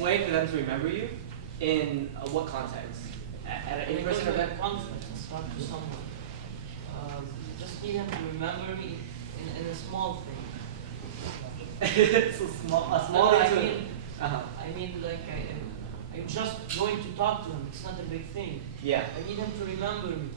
way for them to remember you in what context? At an in-person event? Confidence, talk to someone. Just need them to remember me in a small thing. It's a small thing. I mean, like I'm just going to talk to him. It's not a big thing. Yeah. I need him to remember me.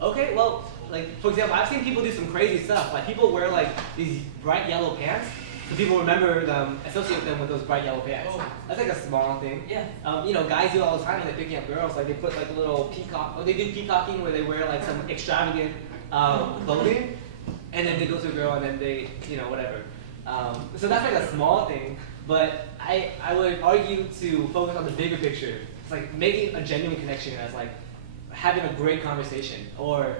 Okay, well, like for example, I've seen people do some crazy stuff. Like people wear like these bright yellow pants, so people remember them, associate them with those bright yellow pants. Oh. That's like a small thing. Yeah. You know, guys do it all the time when they're picking up girls. Like they put like a little peacock, or they do peacocking where they wear like some extravagant clothing, and then they go to a girl and then they, you know, whatever. So that's like a small thing, but I would argue to focus on the bigger picture. It's like making a genuine connection as like having a great conversation, or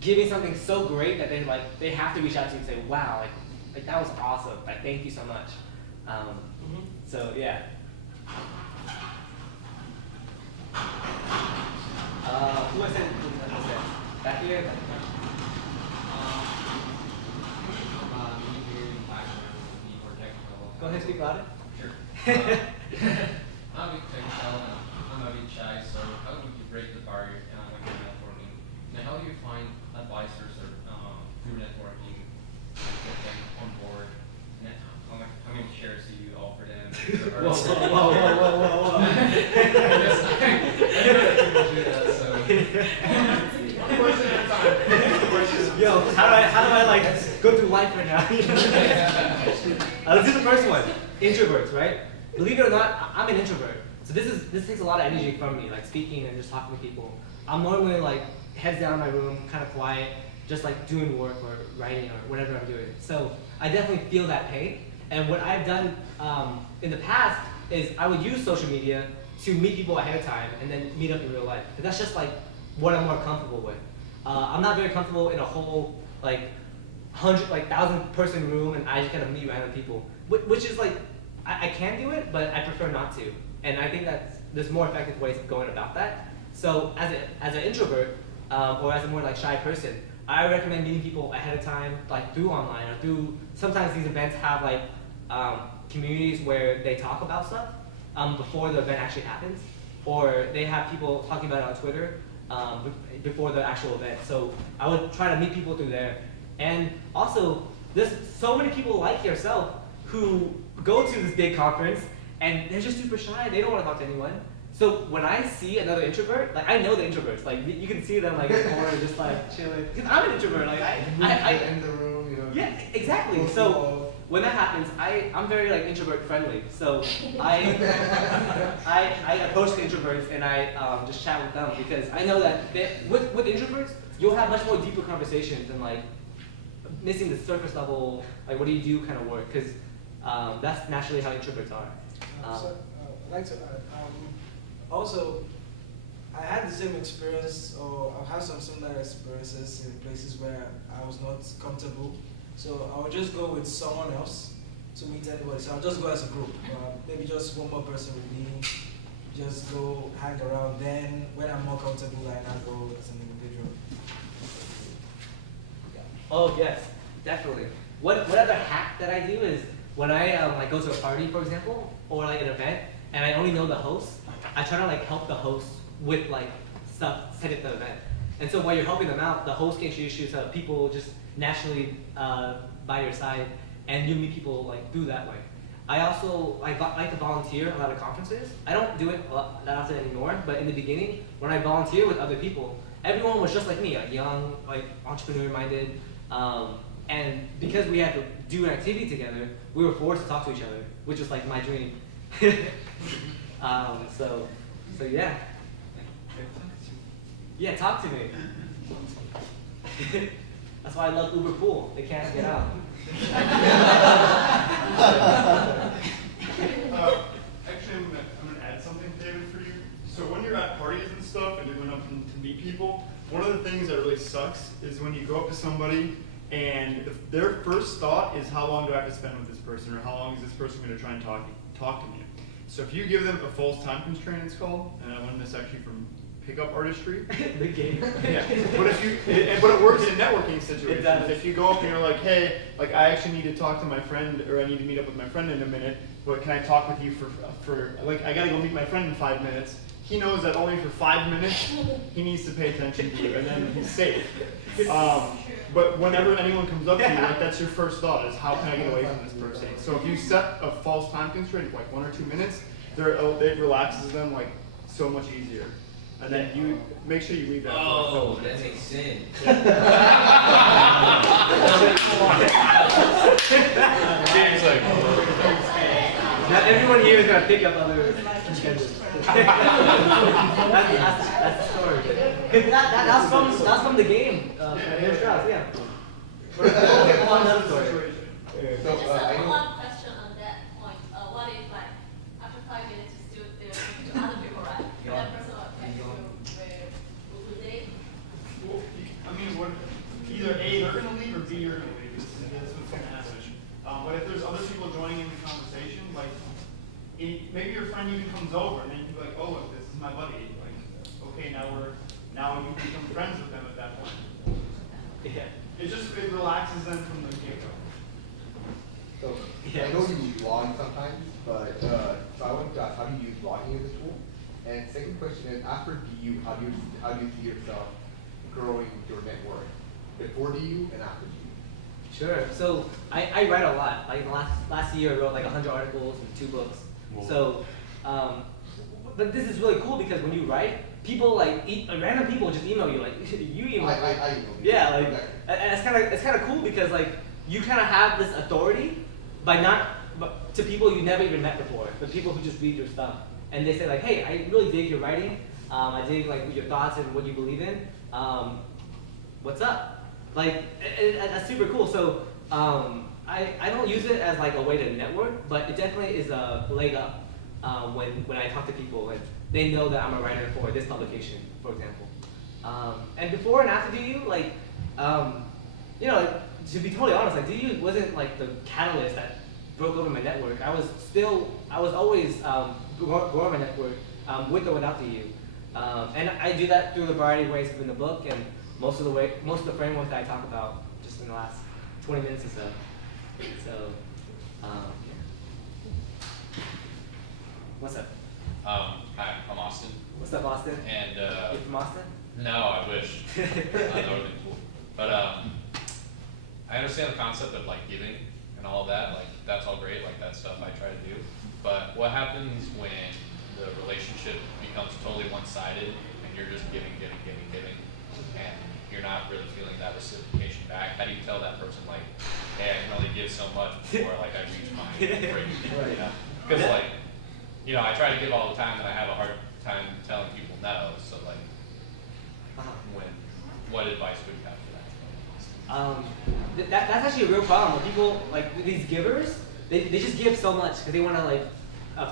giving something so great that they have to reach out to you and say, wow, like that was awesome. Like thank you so much. So yeah. Who was it? Back here. Go ahead, speak about it. Sure. I'm a bit technical and I'm a bit shy, so how would you break the barrier when you're networking? Now, how do you find advisors or through networking to get them on board? And how many shares do you offer them? Whoa. Yo, how do I like go through life right now? Let's do the first one. Introverts, right? Believe it or not, I'm an introvert. So this takes a lot of energy from me, like speaking and just talking to people. I'm normally like heads down in my room, kind of quiet, just like doing work or writing or whatever I'm doing. So I definitely feel that pain. And what I've done in the past is I would use social media to meet people ahead of time and then meet up in real life. And that's just like what I'm more comfortable with. I'm not very comfortable in a whole like 1,000 person room and I just kind of meet random people, which is like, I can do it, but I prefer not to. And I think that there's more effective ways of going about that. So as an introvert, or as a more like shy person, I recommend meeting people ahead of time, like through online or through, sometimes these events have like communities where they talk about stuff before the event actually happens, or they have people talking about it on Twitter before the actual event. So I would try to meet people through there. And also, there's so many people like yourself who go to this big conference and they're just super shy. They don't want to talk to anyone. So when I see another introvert, like I know the introverts, like you can see them like in the corner just like chilling. Because I'm an introvert, like I in the room, you know. yeah, exactly. So when that happens, I'm very like introvert friendly. So I approach the introverts and I just chat with them because I know that with introverts, you'll have much more deeper conversations than like missing the surface level, like what do you do kind of work, because that's naturally how introverts are. I'd like to add, also, I had the same experience, or I've had some similar experiences in places where I was not comfortable. So I would just go with someone else to meet anybody. So I'll just go as a group, maybe just one more person with me, just go hang around. Then when I'm more comfortable, I now go as an individual. Oh yes, definitely. What other hack that I do is when I like go to a party, for example, or like an event, and I only know the host, I try to like help the host with like stuff set at the event. And so while you're helping them out, the host can introduce you to people just naturally by your side, and you meet people like through that way. I also like to volunteer a lot of conferences. I don't do it that often anymore, but in the beginning, when I volunteer with other people, everyone was just like me, like young, like entrepreneur-minded, and because we had to do an activity together, we were forced to talk to each other, which is like my dream. So yeah. Yeah, talk to me. That's why I love Uber Pool. They can't get out. Actually, I'm going to add something, David, for you. So when you're at parties and stuff and you're going up to meet people, one of the things that really sucks is when you go up to somebody and their first thought is, how long do I have to spend with this person, or how long is this person going to try and talk to me? So if you give them a false time constraint, it's called, and I learned this actually from pick up artistry. The game. Yeah. But but it works in networking It situations. does. If you go up and you're like, hey, like I actually need to talk to my friend, or I need to meet up with my friend in a minute, but can I talk with you for like I gotta go meet my friend in 5 minutes. He knows that only for 5 minutes he needs to pay attention to you, and then he's safe. But whenever anyone comes up to you, like that's your first thought is how can I get away from this person? So if you set a false time constraint of like 1 or 2 minutes, it relaxes them like so much easier. And then you make sure you leave that. Oh, that makes sense. James like, Not everyone here is gonna pick up other schedules. That's the story. Cause that's from the game. Yeah. Another story. Just a follow-up question on that point. What if, like, after 5 minutes you still there to other people, right? That person will text you would they? Well, I mean, either A, they're going to leave, or B, you're going to leave. That's what's going to happen. But if there's other people joining in the conversation, like, maybe your friend even comes over, and then you're like, oh, look, this is my buddy. Like, okay, now you become friends with them at that point. Yeah. It relaxes them from the get-go. So I know you vlog sometimes, but so I wanted to ask, how do you use vlogging as a tool? And second question is, after DU, how do you see yourself growing your network before DU and after DU? Sure. So I write a lot. Like last year, I wrote like 100 articles and 2 books. Whoa. So, but this is really cool because when you write, people like random people just email you like you email. I email you. Yeah, like Exactly. and it's kind of cool because like you kind of have this authority by but to people you never even met before, but people who just read your stuff and they say like, hey, I really dig your writing. I dig like your thoughts and what you believe in. What's up? Like that's super cool. So I don't use it as like a way to network, but it definitely is a leg up when I talk to people and they know that I'm a writer for this publication, for example. And before and after DU, like you know, to be totally honest, like DU wasn't like the catalyst that broke over my network. I was always growing my network with or without DU. And I do that through a variety of ways within the book and most of the framework that I talk about just in the last 20 minutes or so. So, yeah. What's up? Hi, I'm Austin. What's up, Austin? And You from Austin? no, I wish. That would have been cool. But I understand the concept of like giving and all of that. Like that's all great. Like that stuff I try to do. But what happens when the relationship becomes totally one-sided and you're just giving, and you're not really feeling that reciprocation back? How do you tell that person like, hey, I can only give so much before like I reach my break? Right. Because like, you know, I try to give all the time and I have a hard time telling people no. So like, what advice would you have for that? That's actually a real problem. When people like these givers, they just give so much because they want to like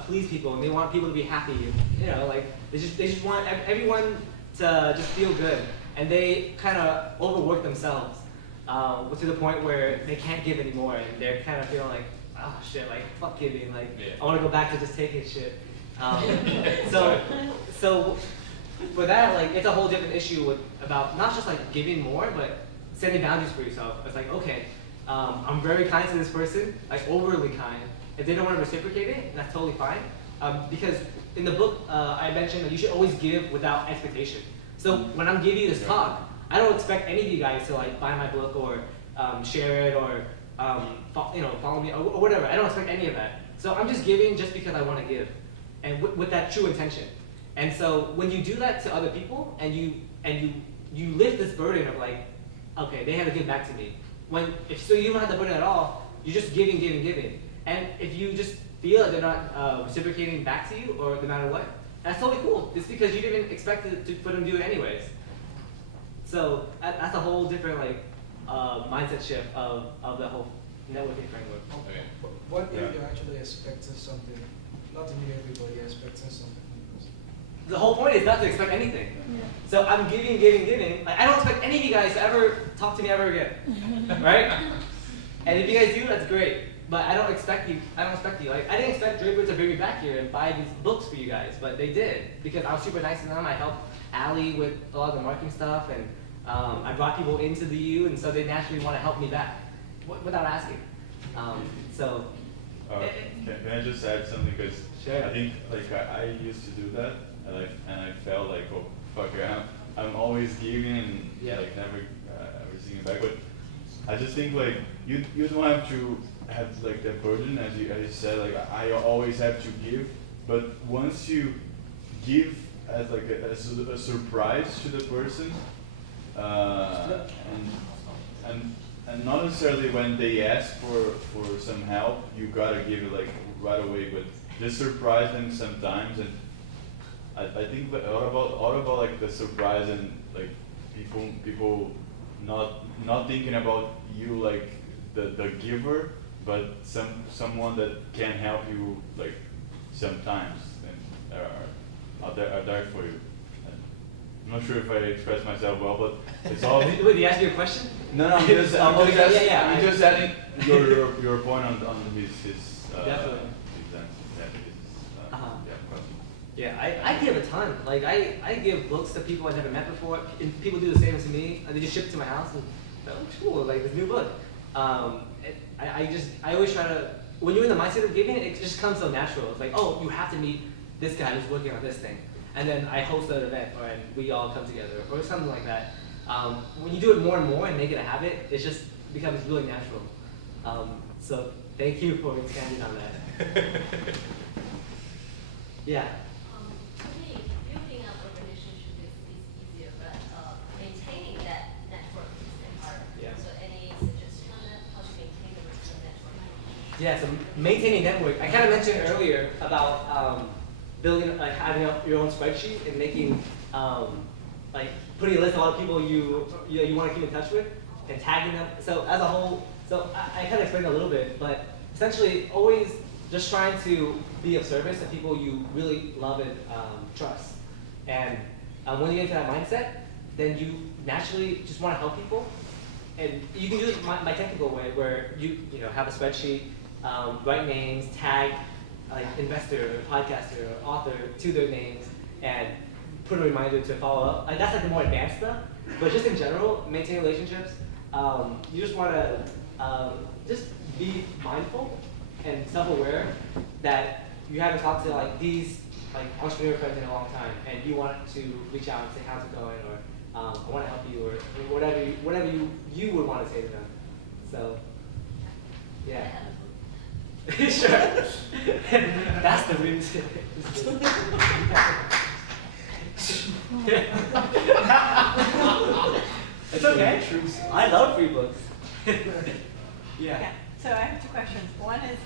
please people and they want people to be happy. You know, like they just want everyone to just feel good, and they kind of overwork themselves to the point where they can't give anymore, and they're kind of feeling like, oh shit, like fuck giving, like Yeah. I want to go back to just taking shit. So for that, like it's a whole different issue about not just like giving more, but setting boundaries for yourself. It's like, okay, I'm very kind to this person, like overly kind. If they don't want to reciprocate it, that's totally fine. Because in the book, I mentioned that you should always give without expectation. So when I'm giving you this talk, I don't expect any of you guys to like buy my book or share it or follow me or whatever. I don't expect any of that. So I'm just giving just because I want to give, and with that true intention. And so when you do that to other people, and you lift this burden of like, okay, they have to give back to me. If you don't have the burden at all, you're just giving. And if you just feel that they're not reciprocating back to you, or no matter what, that's totally cool. It's because you didn't expect for them to do it anyways. So that's a whole different like mindset shift of the whole networking framework. Okay. What if you're actually expecting something? Not to meet everybody, you're expecting something. The whole point is not to expect anything. Yeah. So I'm giving. Like I don't expect any of you guys to ever talk to me ever again, right? And if you guys do, that's great. But I don't expect you. Like I didn't expect Draper to bring me back here and buy these books for you guys, but they did because I was super nice to them. I alley with a lot of the marketing stuff, and I brought people into the U, and so they naturally want to help me back without asking. So. Can I just add something? Because Sure. I think like I used to do that, and I felt like, oh fuck, I'm always giving and like never receiving back. But I just think like you don't have to have like that burden, as you said, like I always have to give. But once you give as like a surprise to the person, and not necessarily when they ask for some help, you gotta give it like right away, but just surprise them sometimes. And I think all about like the surprise and like people not thinking about you like the giver, but someone that can help you like sometimes, and are there for you. I'm not sure if I expressed myself well, but it's all. Wait, did you ask me a question? No, I'm just adding your point on his Definitely. question. Yeah, I give a ton. Like I give books to people I've never met before, and people do the same to me. They just ship it to my house, and they're like, cool, like this new book. I always try to, when you're in the mindset of giving, it just comes so natural. It's like, oh, you have to meet this guy who's working on this thing. And then I host an event, or we all come together, or something like that. When you do it more and more and make it a habit, it just becomes really natural. So thank you for expanding on that. Yeah. For me, building up a relationship is easier, but maintaining that network is the harder. Yeah. So any suggestion on that? How to maintain the network? Yeah, so maintaining network. I kind of mentioned earlier about building, like having your own spreadsheet and making, like putting a list of all the people you want to keep in touch with and tagging them. So as a whole, so I kind of explained a little bit, but essentially always just trying to be of service to people you really love and trust. And when you get into that mindset, then you naturally just want to help people. And you can do it my technical way, where you have a spreadsheet, write names, tag like investor, or podcaster, or author to their names, and put a reminder to follow up. Like that's like the more advanced stuff. But just in general, maintain relationships. You just want to just be mindful and self-aware that you haven't talked to like these like entrepreneur friends in a long time, and you want to reach out and say how's it going, or I want to help you, or whatever you would want to say to them. So yeah. Sure. That's the root. It's okay. I love free books. Yeah. So I have two questions. One is,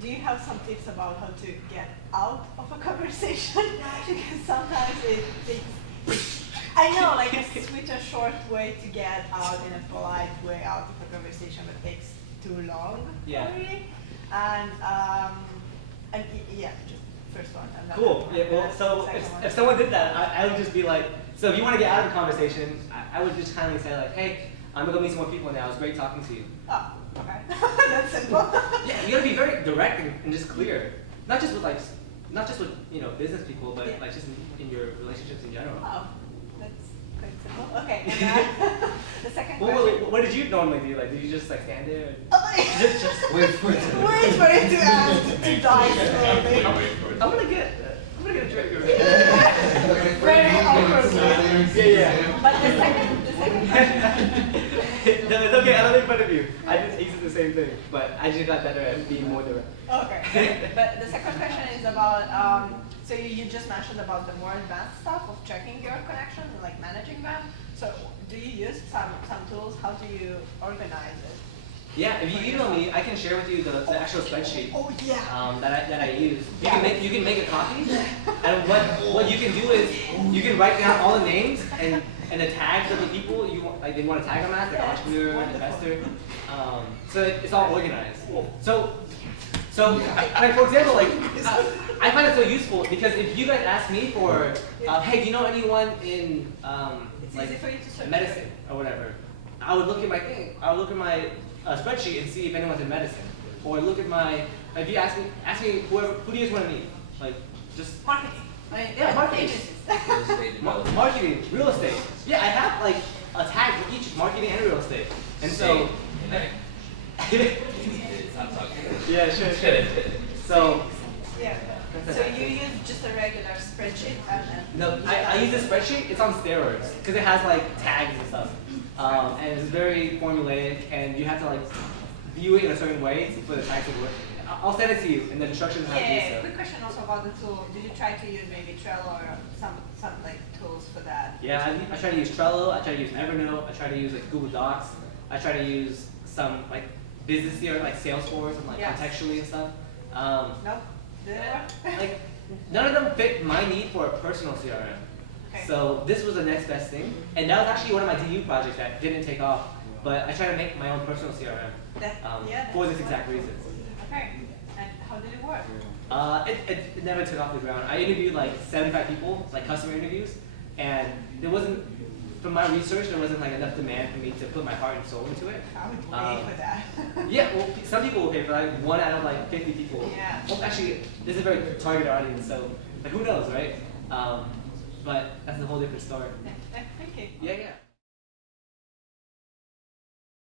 do you have some tips about how to get out of a conversation? Because sometimes it takes, I know, like switch a short way to get out in a polite way out of a conversation, but takes too long. Yeah. Really. And yeah, just first one. And then Cool. Yeah, well, so second one. if someone did that, I would just be like, so if you want to get out of the conversation, I would just kindly say like, hey, I'm gonna go meet some more people now. It was great talking to you. Oh, okay. That's simple. Yeah, you gotta be very direct and just clear. Not just with business people, but Yeah. like just in your relationships in general. Oh, that's quite simple. Okay. And then the second question. Well, what did you normally do? Like, did you just like stand there? And Oh, just Wait for it. wait for it to die slowly. Wait for it. I'm gonna get a trigger. Very awkward. Yeah. But the second question. No, it's okay. I don't make fun of you. I just used the same thing, but I just got better at being more direct. Okay. But the second question is about, so you just mentioned about the more advanced stuff of checking your connections and like managing them. So do you use some tools? How do you organize it? Yeah, if you email me, I can share with you the actual spreadsheet. Oh yeah. That I use. You can make a copy, and what you can do is you can write down all the names and the tags of the people you want, like they want to tag them as, like entrepreneur, investor. So it's all organized. So like for example, like I find it so useful because if you guys ask me for, hey, do you know anyone in It's like easy for you to search. medicine or whatever, I would look at my thing. I would look at my spreadsheet and see if anyone's in medicine, or look at my. If you ask me who do you just want to meet? Like just Marketing. Yeah, marketing. Agencies. Marketing, real estate. Yeah, I have like a tag for each, marketing and real estate. And so. Yeah, sure. So. Yeah. So you use just a regular spreadsheet and then. No, I use a spreadsheet. It's on steroids because it has like tags and stuff, and it's very formulaic, and you have to like view it in a certain way for the tags to work. I'll send it to you, and the instructions on how to do so. Quick question also about the tool. Did you try to use maybe Trello or some like tools for that? Yeah, I try to use Trello. I try to use Evernote. I try to use like Google Docs. I try to use some like business CRM like Salesforce and like contextually and stuff. Nope. Did it work? Like none of them fit my need for a personal CRM. Okay. So this was the next best thing, and that was actually one of my DU projects that didn't take off. But I tried to make my own personal CRM for this exact reason. Okay. And how did it work? It never took off the ground. I interviewed like 75 people, like customer interviews, and there wasn't, from my research, there wasn't like enough demand for me to put my heart and soul into it. I would pay for that. Yeah, well, some people will pay for like 1 out of like 50 people. Yeah. Well, actually, this is a very targeted audience, so like who knows, right? But that's a whole different story. Thank you. Yeah, yeah.